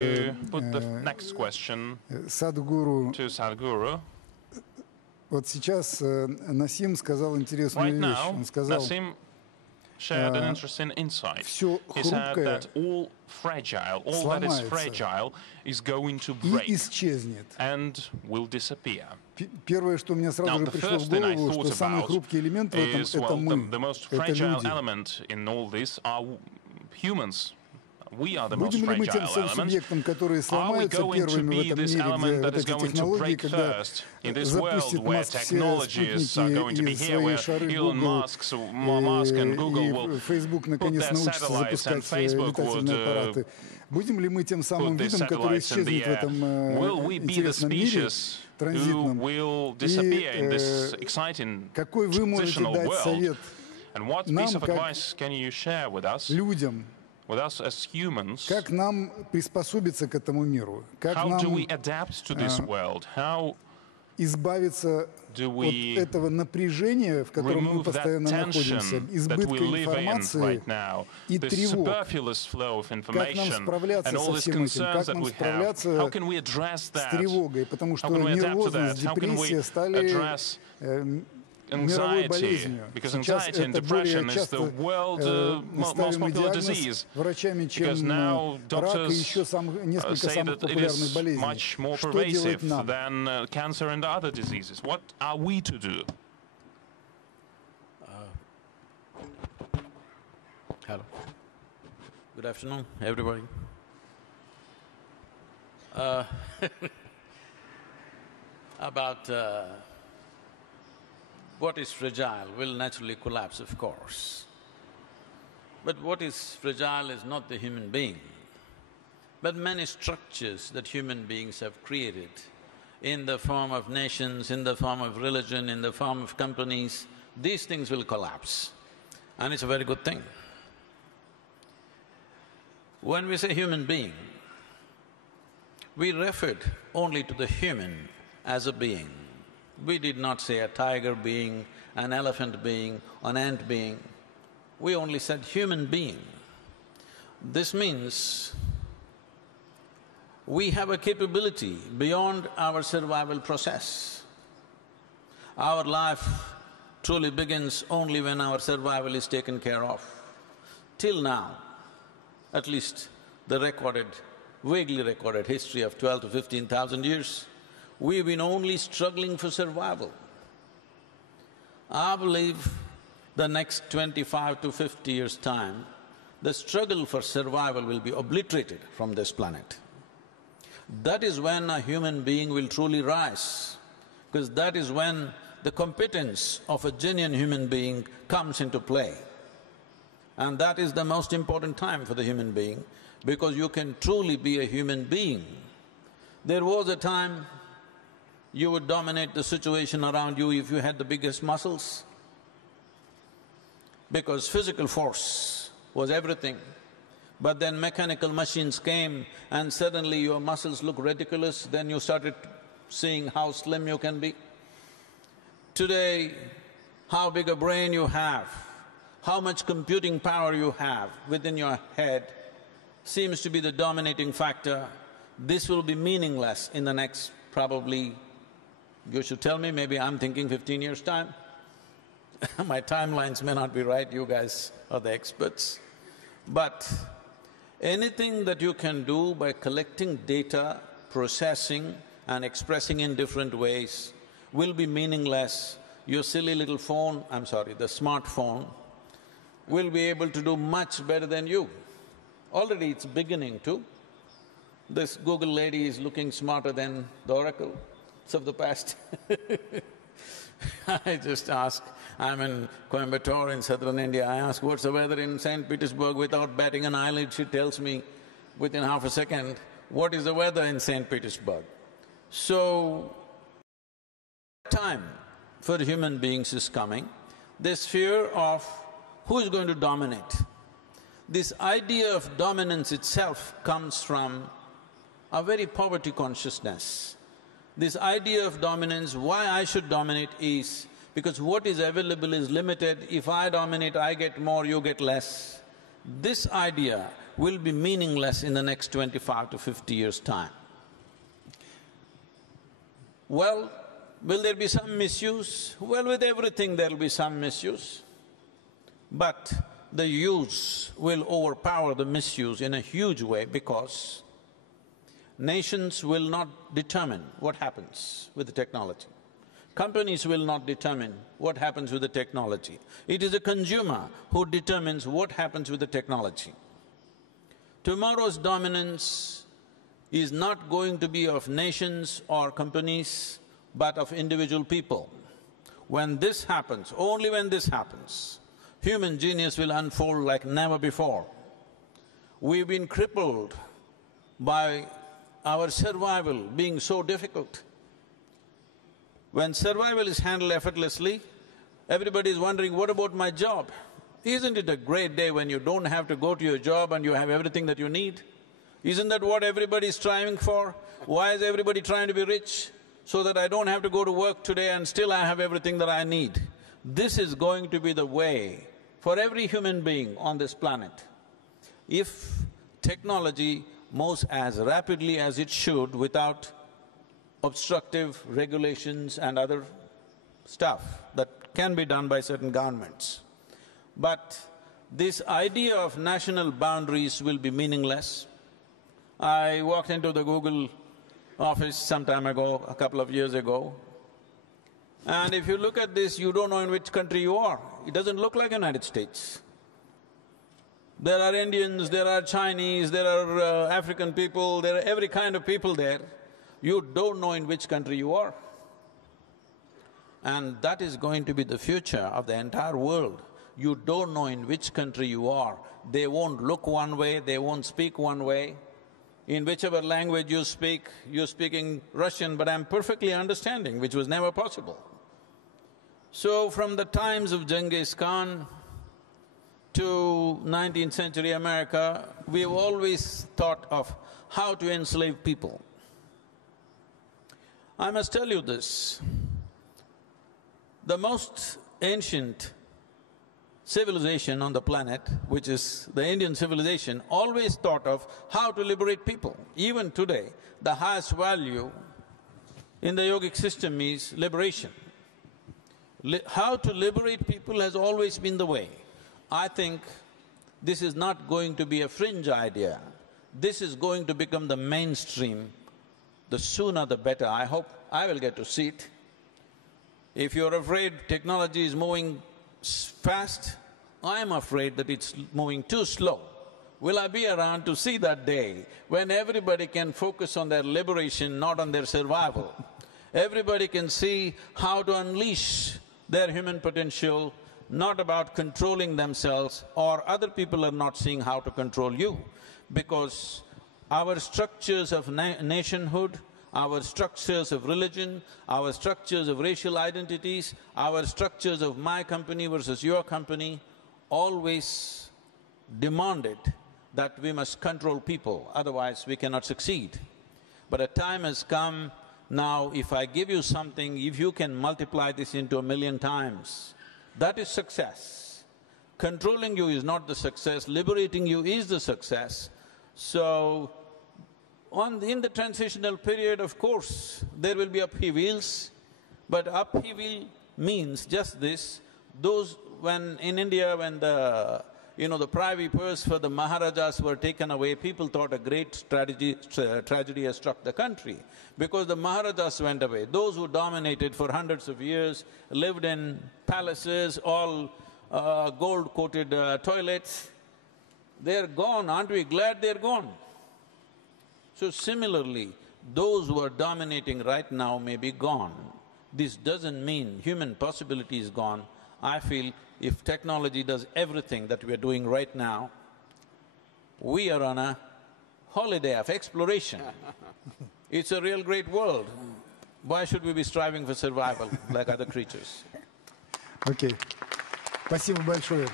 to put the next question Sadhguru. to Sadhguru. Вот сейчас Насим сказал интересную Right вещь. now, Он сказал, Nassim shared an interesting insight. все He said хрупкое that all that is fragile is going to и break исчезнет. and will disappear. Первое, что мне сразу Now, же the пришло в first thing I голову, thought что самый about хрупкий элемент в этом — is, это well, мы, the most это fragile люди. element in all this are humans. We are the most Будем ли мы тем fragile element. субъектом, которые Are we сломаются going to первыми в be этом this мире, element где that вот is эти going to технологии, break когда first in this world запустит where Маск все technologies are going to be спутники here, и where свои шары Elon Google, Musk and Google will и Facebook put наконец their научится satellites, and запускать Facebook would летательные аппараты? Будем ли мы тем самым put these видом, который satellites in the исчезнет в air? этом Will we be the интересном мире species who транзитном? will disappear in this exciting Какой вы можете transitional дать world? совет And what нам, piece of как advice can you share людям? with us as humans? Как нам приспособиться к этому миру? Как How do нам we adapt to this world? How избавиться do от we этого напряжения, в котором мы remove that постоянно находимся, tension that we избытка live in информации right now, и this тревог? superfluous flow of Как нам information справляться and all со these всем этим? concerns Как that нам we have? справляться How can we address с that? тревогой? Потому How что can we adapt to нервозность, that? How can we депрессия стали address мировой anxiety? болезнью. Because Сейчас anxiety and это более depression is часто the world most ставим popular диагноз disease. врачами, Because чем now рак и doctors еще несколько say самых that it популярных is болезней. much more Что делать pervasive нам? than cancer and other diseases. What are we to do? Hello. Good afternoon, everybody. About what is fragile will naturally collapse, of course. But what is fragile is not the human being, but many structures that human beings have created in the form of nations, in the form of religion, in the form of companies. These things will collapse, and it's a very good thing. When we say human being, we referred only to the human as a being. We did not say a tiger being, an elephant being, an ant being. We only said human being. This means we have a capability beyond our survival process. Our life truly begins only when our survival is taken care of. Till now, at least the vaguely recorded history of 12 to 15,000 years, we've been only struggling for survival. I believe the next 25 to 50 years' time, the struggle for survival will be obliterated from this planet. That is when a human being will truly rise, because that is when the competence of a genuine human being comes into play. And that is the most important time for the human being, because you can truly be a human being. There was a time you would dominate the situation around you if you had the biggest muscles, because physical force was everything. But then mechanical machines came and suddenly your muscles look ridiculous, then you started seeing how slim you can be. Today, how big a brain you have, how much computing power you have within your head seems to be the dominating factor. This will be meaningless in the next probably, you should tell me, maybe I'm thinking 15 years' time. My timelines may not be right, you guys are the experts. But anything that you can do by collecting data, processing and expressing in different ways will be meaningless. Your silly little phone, the smartphone, will be able to do much better than you. Already it's beginning to. This Google lady is looking smarter than the oracles of the past. I just ask, I'm in Coimbatore in southern India, I ask, what's the weather in St. Petersburg? Without batting an eyelid, she tells me within half a second, what is the weather in St. Petersburg? So, time for human beings is coming. This fear of who is going to dominate. This idea of dominance itself comes from a very poverty consciousness. This idea of dominance, why I should dominate is because what is available is limited. If I dominate, I get more, you get less. This idea will be meaningless in the next 25 to 50 years' time. Well, will there be some misuse? Well, with everything there'll be some misuse. But the use will overpower the misuse in a huge way, because nations will not determine what happens with the technology. Companies will not determine what happens with the technology. It is the consumer who determines what happens with the technology. Tomorrow's dominance is not going to be of nations or companies, but of individual people. When this happens, only when this happens, human genius will unfold like never before. We've been crippled by our survival being so difficult. When survival is handled effortlessly, everybody is wondering, what about my job? Isn't it a great day when you don't have to go to your job and you have everything that you need? Isn't that what everybody is striving for? Why is everybody trying to be rich? So that I don't have to go to work today and still I have everything that I need. This is going to be the way for every human being on this planet. If technology moves as rapidly as it should without obstructive regulations and other stuff that can be done by certain governments. But this idea of national boundaries will be meaningless. I walked into the Google office some time ago, a couple of years ago, and if you look at this, you don't know in which country you are. It doesn't look like United States. There are Indians, there are Chinese, there are African people, there are every kind of people there. You don't know in which country you are. And that is going to be the future of the entire world. You don't know in which country you are. They won't look one way, they won't speak one way. In whichever language you speak, you're speaking Russian, but I'm perfectly understanding, which was never possible. So from the times of Genghis Khan to 19th century America, we've always thought of how to enslave people. I must tell you this, the most ancient civilization on the planet, which is the Indian civilization, always thought of how to liberate people. Even today, the highest value in the yogic system is liberation. How to liberate people has always been the way. I think this is not going to be a fringe idea. This is going to become the mainstream. The sooner the better. I hope I will get to see it. If you're afraid technology is moving fast, I'm afraid that it's moving too slow. Will I be around to see that day when everybody can focus on their liberation, not on their survival? Everybody can see how to unleash their human potential, not about controlling themselves, or other people are not seeing how to control you. Because our structures of nationhood, our structures of religion, our structures of racial identities, our structures of my company versus your company, always demanded that we must control people, otherwise we cannot succeed. But a time has come now, if I give you something, if you can multiply this into 1,000,000 times, that is success. Controlling you is not the success, liberating you is the success. So, in the transitional period, of course, there will be upheavals, but upheaval means just this. When in India, when the privy purse for the Maharajas were taken away, people thought a great tragedy has struck the country, because the Maharajas went away. Those who dominated for hundreds of years, lived in palaces, all gold-coated toilets, they're gone. Aren't we glad they're gone? So similarly, those who are dominating right now may be gone. This doesn't mean human possibility is gone. I feel if technology does everything that we are doing right now, we are on a holiday of exploration. It's a real great world. Why should we be striving for survival like other creatures? Окей. Спасибо большое.